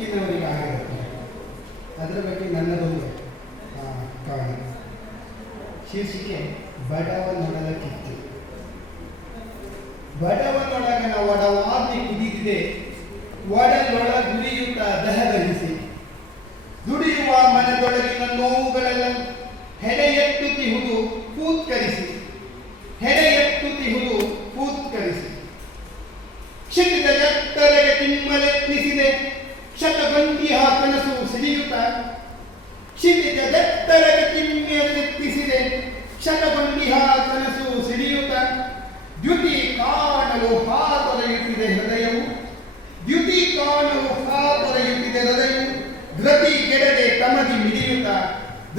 ಹೆಚ್ಚಿನವರಿಗೆ ಆಗಿರುತ್ತೆ. ಅದರ ಬಗ್ಗೆ ನನ್ನದೊಂದು ಕವನ. ಶೀರ್ಷಿಕೆ ಬಡವನೊಡಲ ಕಿತ್ತು. ಬಡವನೊಳಗನ ಒಡವಾದಿ ಕುದಿದಿದೆ, ಒಡಲೊಳ ದುಡಿಯುತ್ತ ದಹದಹಿಸಿ, ದುಡಿಯುವ ಮನದೊಳಗಿನ ನೋವುಗಳೆಲ್ಲ ಹೆಡೆ ಎತ್ತುತ್ತಿಹುದು ಪೂತ್ಕರಿಸಿ, ಹೆಡೆ ಎತ್ತುತ್ತಿಹುದು ಪೂತ್ಕರಿಸಿ. ಕ್ಷಿತಿದ ಎತ್ತರೆಗೆ ತಿಮ್ಮಲೆತ್ನಿಸಿದೆ, ಶತಗಂಟಿಯ ಕನಸು ಸಿಡಿಯುತ್ತ, ಕ್ಷಿತಿಜ ಎತ್ತರೆಗೆ ತಿಮ್ಮೆತ್ನಿಸಿದೆ, ಶತಗಂಟಿಯ ಕನಸು ಸಿಡಿಯುತ್ತ, ದ್ಯುತಿ ಕಾಣಲು ಹಾತೊರೆಯುತ್ತಿದೆ ಹೃದಯವು, ದ್ಯುತಿ ಕಾಣಲು ಹಾತೊರೆಯುತ್ತಿದೆ ಹೃದಯವು, ಧೃತಿ ಕೆಡದೆ ತಮದಿ ಮಿಡಿಯುತ್ತ,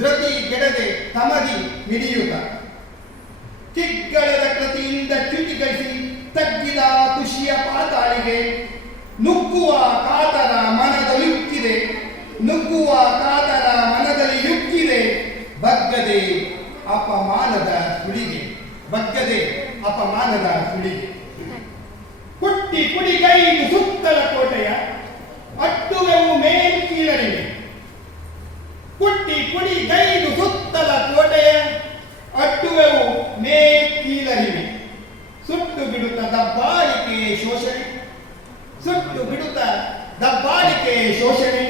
ಧೃತಿ ಕೆಡದೆ ತಮದಿ ಮಿಡಿಯುತ್ತ. ಚಿಕ್ಕಳದ ಕೃತಿಯಿಂದ ಚ್ಯುತಿಗಳಿಸಿ ತಗ್ಗಿದ ಖುಷಿಯ ಪಾತಾಳಿಗೆ, ನುಗ್ಗುವ ಕಾತರ ಮನದಲ್ಲಿ ಯುಕ್ಕಿದೆ, ನುಗ್ಗುವ ಕಾತರ ಮನದಲ್ಲಿ ಯುಕ್ಕಿದೆ, ಬಗ್ಗದೆ ಅಪಮಾನದ ಸುಳಿಗೆ, ಬಗ್ಗದೆ ಅಪಮಾನದ ಸುಳಿಗೆ. ಹುಟ್ಟಿ ಕುಡಿಗೈದು ಸುತ್ತಲ ಕೋಟೆಯ ಅಟ್ಟುವೆವು ಮೇಲ್ ಕೀಳರಿವೆ, ಹುಟ್ಟಿ ಕುಡಿಗೈದು ಸುತ್ತಲ ಕೋಟೆಯ ಅಟ್ಟುವೆವು ಮೇಲ್ ಕೀಳರಿವೆ. ಸುಟ್ಟು ಬಿಡುತ್ತ ದಬ್ಬಾಳಿಕೆ ಶೋಷಣೆ, ಸುಟ್ಟು ಬಿಡುತ್ತ ದಬ್ಬಾಳಿಕೆ ಶೋಷಣೆ,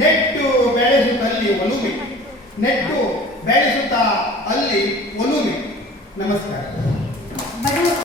ನೆಟ್ಟು ಬೆಳೆಸುತ್ತಲ್ಲಿ ಒಲುಮೆ, ನೆಟ್ಟು ಬೆಳೆಸುತ್ತಾ ಅಲ್ಲಿ ಒಲುಮೆ. ನಮಸ್ಕಾರ.